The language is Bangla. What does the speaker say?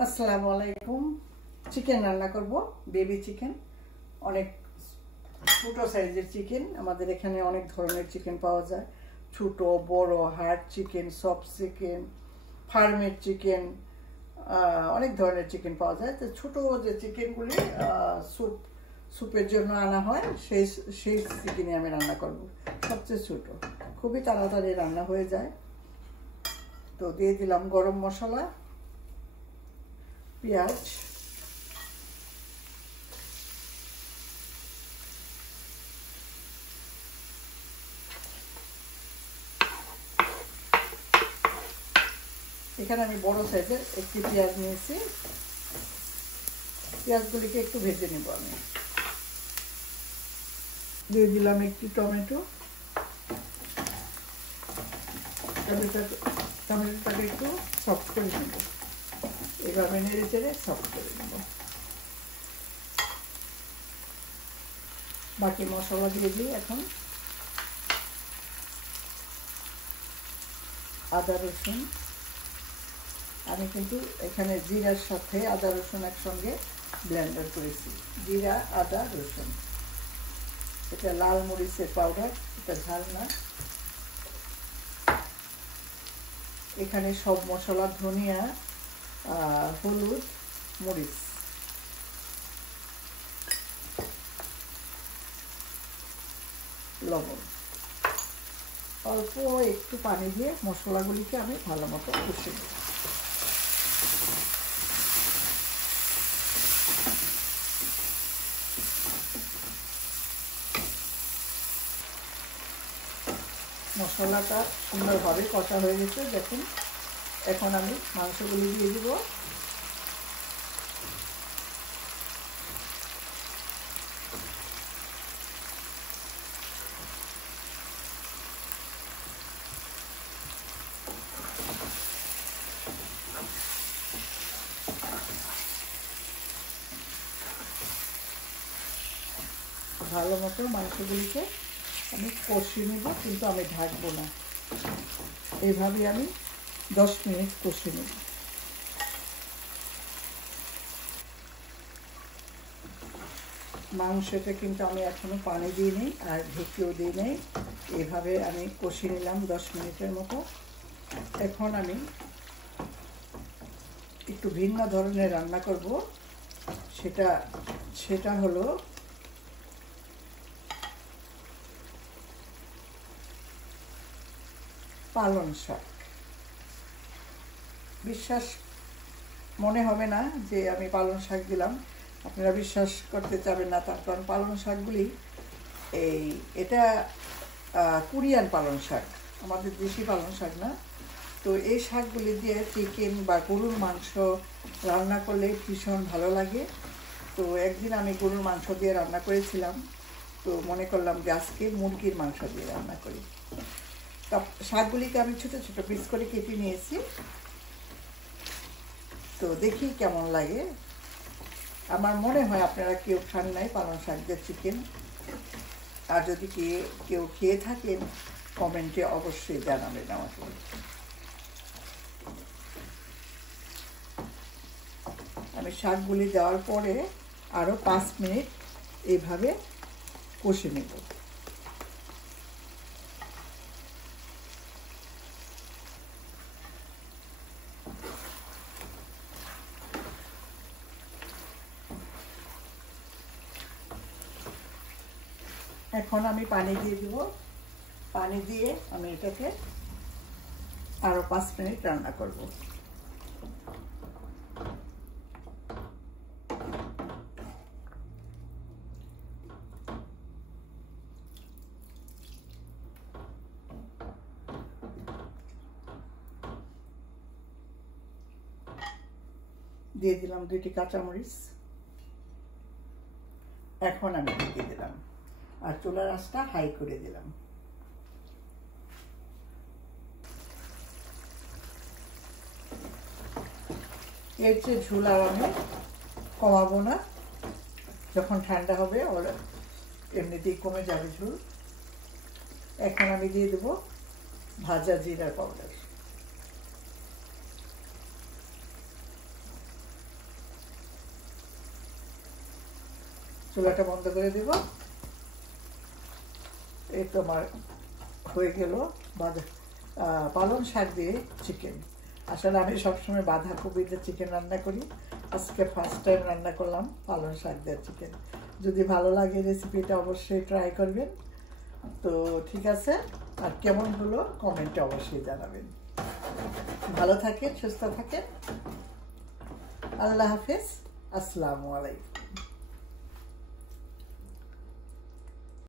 আসসালামু আলাইকুম। চিকেন রান্না করব, বেবি চিকেন। অনেক ছোট সাইজের চিকেন। আমাদের এখানে অনেক ধরনের চিকেন পাওয়া যায়, ছোট বড়, হার্ড চিকেন, সফট চিকেন, ফার্মের চিকেন, অনেক ধরনের চিকেন পাওয়া যায়। তো ছোট যে চিকেনগুলি স্যুপের জন্য আনা হয়, সেই সেই চিকেনই আমি রান্না করব। সবচেয়ে ছোট, খুবই তাড়াতাড়ি রান্না হয়ে যায়। তো দিয়ে দিলাম গরম মশলা, পেঁয়াজ, এখানে আমি বড় সাইজের একটি পেঁয়াজ নিয়েছি। পেঁয়াজগুলিকে একটু ভেজে নেব। আমি দিয়ে দিলাম একটি টমেটো। টমেটোটাকে একটু সফট করে নেব, এভাবে নেড়ে চেড়ে সফট করে নেব। বাকি মশলা দিয়ে দিই। এখন আদা রসুন, আমি কিন্তু এখানে জিরার সাথে আদা রসুন একসঙ্গে ব্লেন্ডার করেছি। জিরা, আদা, রসুন। এটা লাল মরিচের পাউডার, এটা ঝাল না। এখানে সব মশলা, ধনিয়া, হলুদ, মরিচ, লবণ, অল্প একটু পানি দিয়ে মশলাগুলিকে আমি ভালো মতো কষে নেব। মশলাটা সুন্দরভাবে কষা হয়ে গেছে, দেখুন। এখন আমি মাংসগুলি দিয়ে দিব। ভালো মতো মাংসগুলিকে আমি কষিয়ে নেব, কিন্তু আমি ঢাকবো না। এইভাবে আমি 10 মিনিট কষিয়ে নেব। মাংসতে কিন্তু আমি এখনো পানি দিইনি আর ঢেকেও দিই নেই। এভাবে আমি কষিয়ে নিলাম 10 মিনিটের মতো। এখন আমি একটু ভিন্ন ধরনের রান্না করব। সেটা হলো পালং শাক। বিশ্বাস মনে হবে না যে আমি পালং শাক দিলাম, আপনারা বিশ্বাস করতে চাবেন না। তার কারণ পালং শাকগুলি এটা কোরিয়ান পালং শাক, আমাদের দেশি পালং শাক না। তো এই শাকগুলি দিয়ে চিকেন বা গরুর মাংস রান্না করলে ভীষণ ভালো লাগে। তো একদিন আমি গরুর মাংস দিয়ে রান্না করেছিলাম, তো মনে করলাম যে আজকে মুরগির মাংস দিয়ে রান্না করি। তা শাকগুলিকে আমি ছোটো ছোটো পিস করে কেটে নিয়েছি। তো দেখি কেমন লাগে। আমার মনে হয় আপনারা কেউ খান নাই পালং শাক দিয়ে চিকেন, আর যদি কেউ খেয়ে থাকেন কমেন্টে অবশ্যই জানাবেন আমাকে। আমি শাকগুলি দেওয়ার পরে আরও 5 মিনিট এইভাবে কষে নেব। এখন আমি পানি দিয়ে দিব। পানি দিয়ে আমি এটাকে আরও 5 মিনিট রান্না করব। দিয়ে দিলাম 2টি কাঁচামরিচ। এখন আমি দিয়ে দিলাম, আর চুলার আঁচটা হাই করে দিলাম। এর চেয়ে ঝোল আর আমি কমাবো না। যখন ঠান্ডা হবে ওর এমনিতেই কমে যাবে ঝোল। এখন আমি দিয়ে দেবো ভাজা জিরার পাউডার। চুলাটা বন্ধ করে দেব। এই তো আমার হয়ে গেল পালং শাক দিয়ে চিকেন। আসলে আমি সবসময় বাঁধাকপি দিয়ে চিকেন রান্না করি, আজকে ফার্স্ট টাইম রান্না করলাম পালং শাক দিয়ে চিকেন। যদি ভালো লাগে রেসিপিটা অবশ্যই ট্রাই করবেন। তো ঠিক আছে, আর কেমন হলো কমেন্টে অবশ্যই জানাবেন। ভালো থাকেন, সুস্থ থাকেন। আল্লাহ হাফেজ, আসসালামু আলাইকুম।